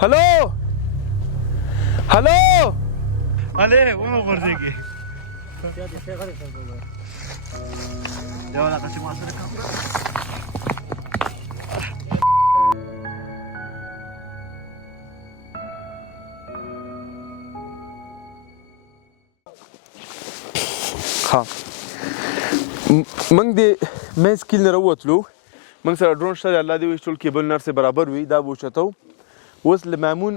هلو هلو عليه ونه ورځيږي یو لا چې ما سره کوم ها موږ د مینس کیل نه راووتلو موږ سره ډرون شته الله دې ویشتل کیبل نر سره برابر وي دا به وچتو اوس له مامون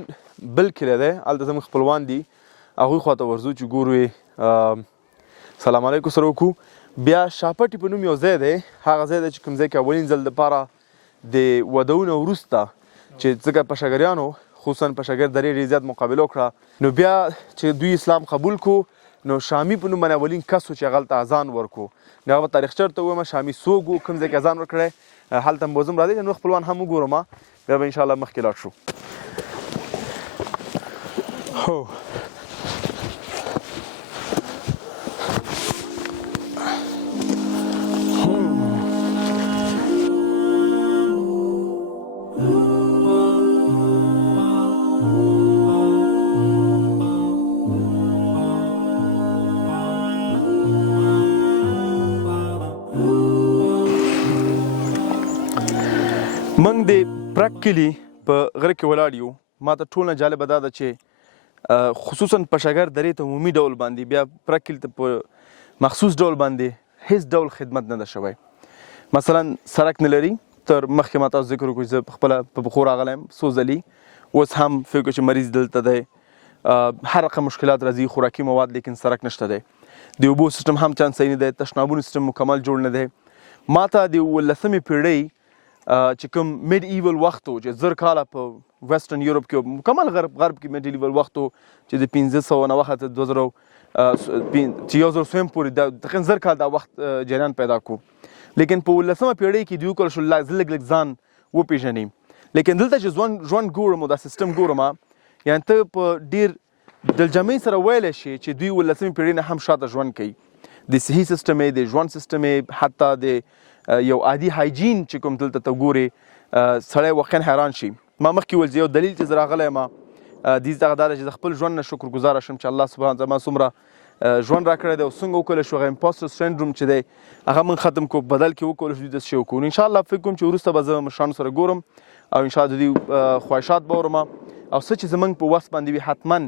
بل کلی دی هلته زموږ خپلوان دي هغوی خواته ورځو چې ګورو سلام علیکم سره وکړو بیا شاپټي په نوم یو ځای دی هغه ځای دی چې کوم ځای کې اولین ځل دپاره د ودو نه وروسته چې ځکه پشګریانو خصوصا پشګر درې ډېر زیات مقابله وکړه نو بیا چې دوی اسلام قبول کو نو شامي په نوم باندې اولین کس و چې هغه هلته اذان ورکړو نو هغه به تاریخچه ورته ووایم شامي څوک و کوم ځای کې اذان ورکړی هلته به زه هم راځئ نور خپلوان هم وګورم بیا به انشاءالله مخکې لاړ شو هو موږ د پرک کلي په غره کې ولاړ یو ما ته ټول نه جالبه دا ده چې خصوصا پشګر درې ته عمومي ډول باندې بیا پرک کلي ته په مخصوص ډول باندې هیڅ ډول خدمت نه ده شوی مثلا سړک نه لري تر مخکې ما تاسو ذکر وکړو زه پخپله په پښو راغلی یم څو ځلي اوس هم فکر چې مریض دلته دی هر رقم مشکلات راځي خوراکي مواد لیکن سړک نشته دی د اوبو سیستم هم چند صحیح نه دی تشنابونو سیستم مکمل جوړ نه دی ما ته د 18مې پیړۍ چې کوم میډ ایول وخت و چې زر کاله په ویسټرن یورپ کې مکمل غرب کې میډ ایول وخت و چې د 1500 نه وخت 2000 چې 1900 پورې تقریبا زر کال دا وخت جریان پیدا کو لیکن په 18مه پیړۍ کې دوی وکړل شول لږ ځان وپېژني لیکن دلته چې ژوند ګورم او دا سیستم ګورم یعنې ته په ډېر دلجمعۍ سره ویلی شي چې دوی 18مې پیړۍ نه هم شاته ژوند کوي د صحي سیستم یې د ژوند سیستم یې حتی د یو عادي هایجین چې کوم دلته ته ګورې سړی واقعا حیران شي ما مخکې ویل یو دلیل چې زه راغلی یم دې دغه دا ده چې د خپل ژوند نه شکرګزاره شم چې الله سبحانه وتعالی ما څومره ژوند راکړی دی او څنګه وکولی شو هغه امپاسټر سینډروم چې دی هغه موږ ختم کړو بدل کې وکولی شو داسې شی وکړو نو انشاءالله فکر کوم چې وروسته به زه مشرانو سره ګورم او انشاءالله د دوی خواهشات به اورم او څه چې زموږ په وس باندې وي حتما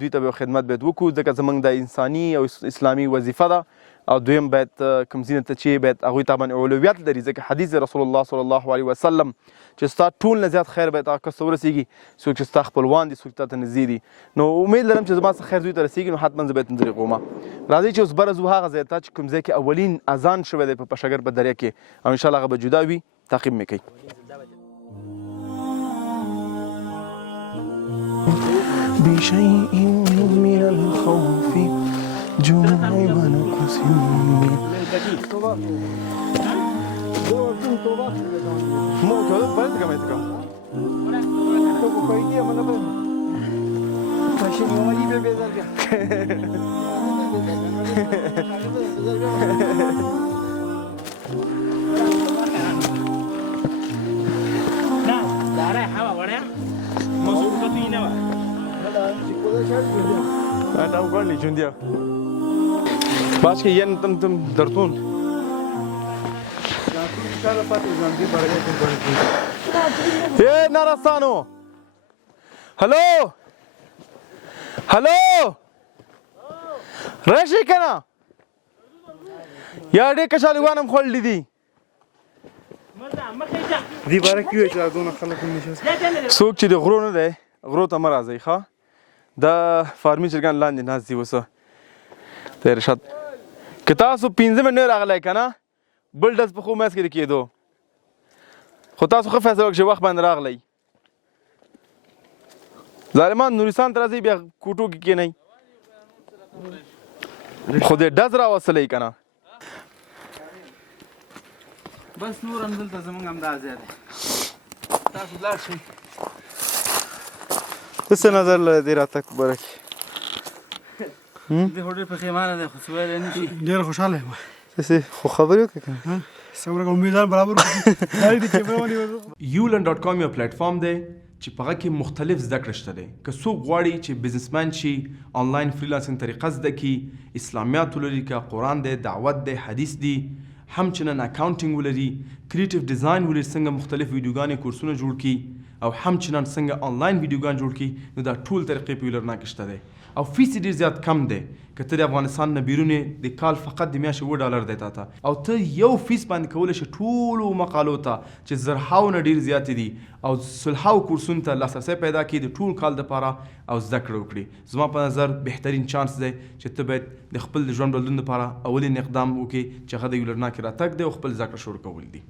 دوی ته به خدمت باید وکړو ځکه زموږ د انساني او اسلامي وظیفه ده او دویم باید کوم ځینې ته چې باید هغوی ته باندې اولویت لري ځکه حدیث رسول الله صلی الله علیه وسلم چې ستا ټول نه زیات خیر باید هغه کس ته ورسېږي څوک چې ستا خپلوان دي څوک تا ته نږدې دي نو امید لرم چې زما څه خیر دوی ته رسېږي نو حتما زه باید تندرې کوم راځئ چې اوس بره ځو هغه ځای ته چې کوم ځای کې اولین اذان شوی دی په پشګر په دریا کې او انشاءالله هغه به جدا وي تعقیب مې کوي بشيء من الخوف جوع ونقص باش که ین تم درتون نورستانو هلو هلو راشي کنه یا ډېر کچالوګان هم خوړلي دي دې باره کې وایي چې دا دونه خلک هم نشي څوک چې د غرو نه دی غرو ته مه راځئ ښه دا فارمي چرګان لاندې ناست دي اوسه ته ارشاد که تاسو 15 منټ راغلی که نه بل ډز په خو منځ کې د کېدو خو تاسو ښه فیصله وکړئ چې وخت باندې راغلی ظالمان نوریستان ته راځئ بیا کوټو کې کښېنئ خو دې ډز راوستلی که نه بس نور هم دلته زموږ همدا ځای دی تاسو لاړ شئ ته څه نظر لرې دې راتګ په باره کې دې خو ډېر پښیمانه دی خو څه ویلی نه شي ډېر خوشحاله یم خو خبرې وکړه که څومره امیدوار برابر یولن.com یو پلیټفارم دی چې په هغه کې مختلف زده کړه شته دی. که څوک غواړي چې بزنسمن شي، آنلاین فریلانسینګ طریقه زده کړي، اسلامیات ولري، که قرآن دی، دعوت دی، حدیث دی، همچنان اکاونټینګ ولري، کریټیو ډیزاین ولري، څنګه مختلف ویډیوګانې کورسونه جوړ کړي او همچنان څنګه آنلاین ویډیوګان جوړ کړي، نو دا ټول طریقې په ویلرنا کې شته دی او فیس یې ډېر زیات کم دی. که ته د افغانستان نه بیرون یې د کال فقط د میاشتې $7 دی تا ته، او ته یو فیس باندې کولی شې ټولو مقالو ته چې زرهاو نه ډېر زیاتې دي او سلهاو کورسونو ته لاسرسی پیدا کړي د ټول کال دپاره او زده کړه وکړي. زما په نظر بهترین چانس دی چې ته باید د خپل د ژوند بدلون دپاره اولین اقدام وکړي چې هغه د ویلرنا کې راتګ دی او خپل زده کړه شروع کول دي.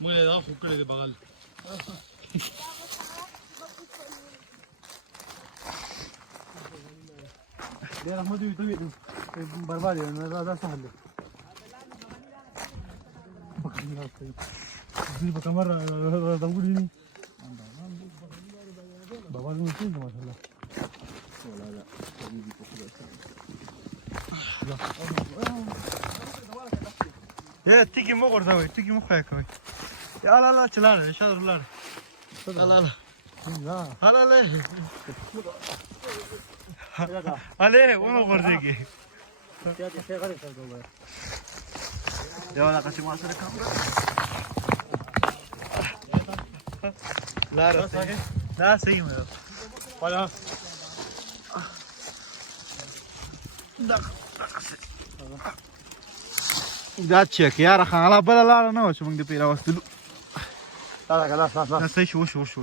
موږ یې دا خو کړی دی بغل ډېر رحمت وي ته برباد یې دا سهل دی دوی په کمر راوړي دي بابا دې څه دي ماشاءالله تیږي مو غورځوئ تیږي مو ښویه کوئ یا لا چې لاړه شاته لاړه لا عليه ونه غورځېږي یو علاقه چې ما سره کامره لاره دا صحیح مې ولا دا چک یاره خاله بله لاره نه وه چې موږ د پې راوستلو دا صحیح شو وشو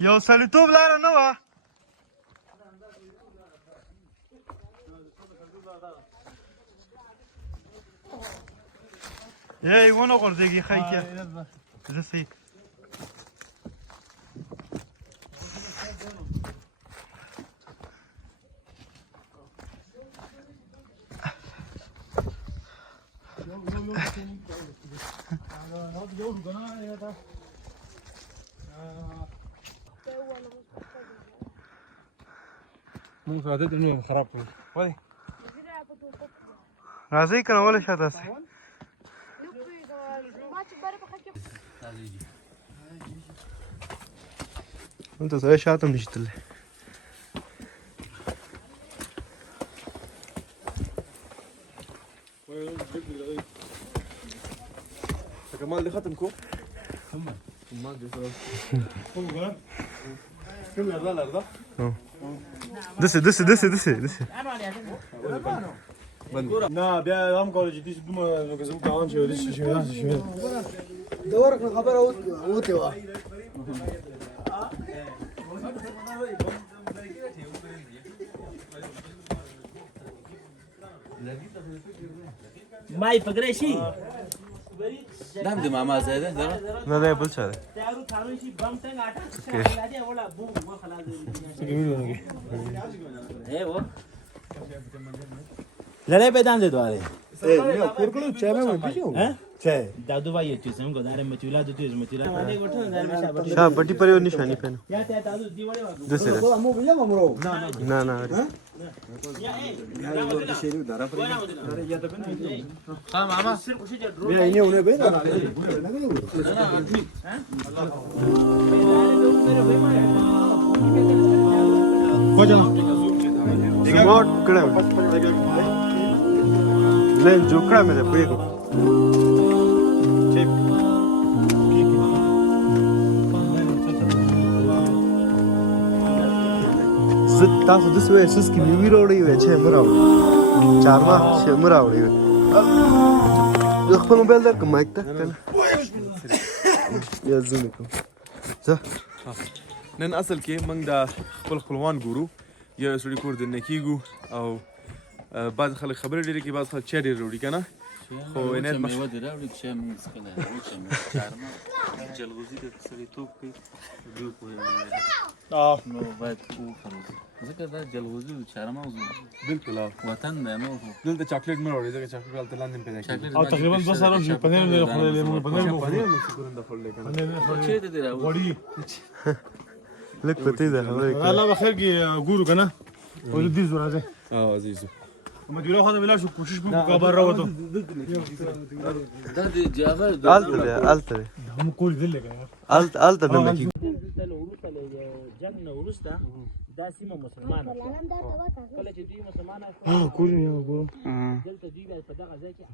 یو سړیتوب لاره نه وه ای ونه غورځېږي ښایي کیا زه صحیح مونږ عادت نه خراب کړو ولې راځئ که نه ولې شاته سئ دلته سړی شاته هم نشي تللی کمال دې ختم کو دسې نه بیا هم کولی چې داسې دومره لکه زموږ تاوان شوی داسې شوی د ورکړه خبره وتې وه مای پکړې شي دام دې ماما زه ده نه دا بل څه ده تیارو تھارو شي بم څنګه اټه لاده ولا بو خلاص اے و لړې په دان دې دواره نه کورکلو چا مې وپیژو ها چا دادو وایي چې څنګه دارې مچولا د توې مچولا باندې غوټه دارې شاه پټي پرې نشانی پنو یا ته تاسو دی وړه دسه مو بیا ممرو نه یا اے دا شریک دارا پر یا ته بنه ها ماما سر خوشي جوړ بیا یې ونه به زموږ کړه لین جوړه مې ده پیګو زه تاسو د سوې سس کې نیوی راوړی وې چې مراوړی چارما چې مراوړی وې خپل موبایل درک مایک ته یا زنه کوم زه نن اصل کې موږ د خپل خپلوان ګورو یو سړي کور د نکیګو او بعض خلک خبرې ډېرې کوي بعض خلک چای ډېر راوړي که نه خو عنایت میوه دې راوړي چای مونږ څښلی وچه چارمه جلغوزي د سړیتوب کوي دوی پوهېږي نو باید وخورو ځکه دا جلغوزي د چارمه بلکل وطن دی نور خو دلته چاکلیټ مه راوړئ ځکه چاکلیټ هلته لاندې پیدا کېږي او تقریبا 2 ساعت شي پنیر مې خوړلې موږ پنیر مو پنیر مو سکون د خوړلې که نه چېرته دې راوړي لږ پتې ده خبرې الله به خیر کې ګورو که نه او دې زو راځئ عزیزو مدیره خواته ولاړ شو کوشش وکړو خبر راوته دا د جاغه هلته دی هم کول دل لګا هلته دننه کېږي جنگ نه وروسته دا سیمه مسلمانه شوه کله چې دوی مسلمانه شوه کول نه وګورم دلته دوی بیا په دغه ځای کې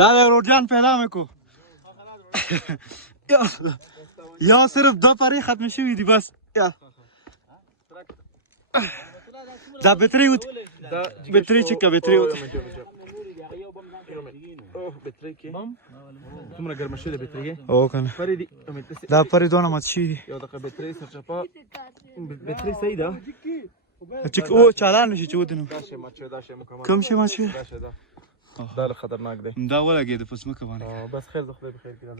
دا روډیان پیدا مې کو یا صرف دا پاره ختم شوی دی بس دا بطری وت بطری چې کا بطری وت بطری کې څومره ګرمه شوې ده بطری او کنه پرې دي دا پرې دونه مات شي دي یو دغه بطری سرچپه بطری صحیح ده چې او چالان نشي چې ودنو دا شی مات شوی دا شی مکمل کوم شي مات شي دا شی دا خطرناک دی دا ولګي د پسمه کوي بس خیر زه خدای بخیر کړم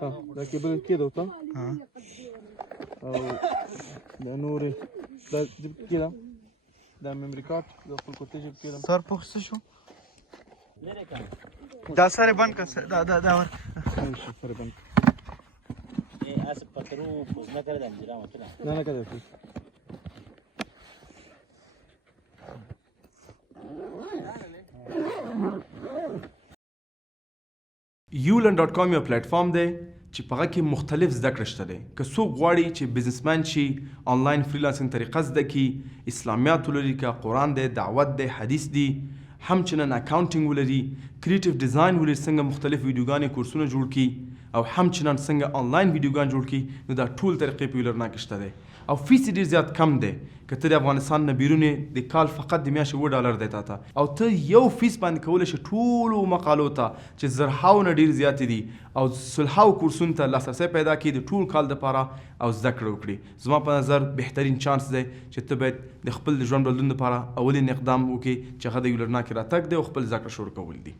ها دا کېبل کې دوته او دا نورې دا جب کې دا میموري کارت د خپل کوټې جب کې سر پوښت شو دا سره بند کا دا ور سره بند اس پترو نه کړی د انجیرا مته نه کړی ulearn.com یو پلیټفارم دی چې په هغه کې مختلف زده کړې شته دی که څوک غواړي چې بزنسمن شي آنلاین فریلانسینګ طریقه زده کړي اسلامیات ولري که قرآن دی دعوت دی حدیث دی همچنان اکاونټینګ ولري کریټیو ډیزاین ولري څنګه مختلف ویډیوګانې کورسونه جوړ کړي او همچنان څنګه آنلاین ویډیوګان جوړ کړي نو دا ټول طریقې په یولیرن کې شته دی او فیس ډیر زیات کم دی که ته د افغانستان نه بیرون د کال فقط د میاشتې $7 دی تا ته او ته یو فیس باندې کولی شې ټولو مقالو ته چې زرهاو نه ډیر زیاتې دي او سلهاو کورسونو ته لاسرسی پیدا کړي د ټول کال دپاره او زده کړه وکړي زما په نظر بهترین چانس دی چې ته باید د خپل د ژوند بدلون دپاره اولین اقدام وکړي چې هغه د یولیرنا کې راتګ دی او خپل زده کړه شروع کول دي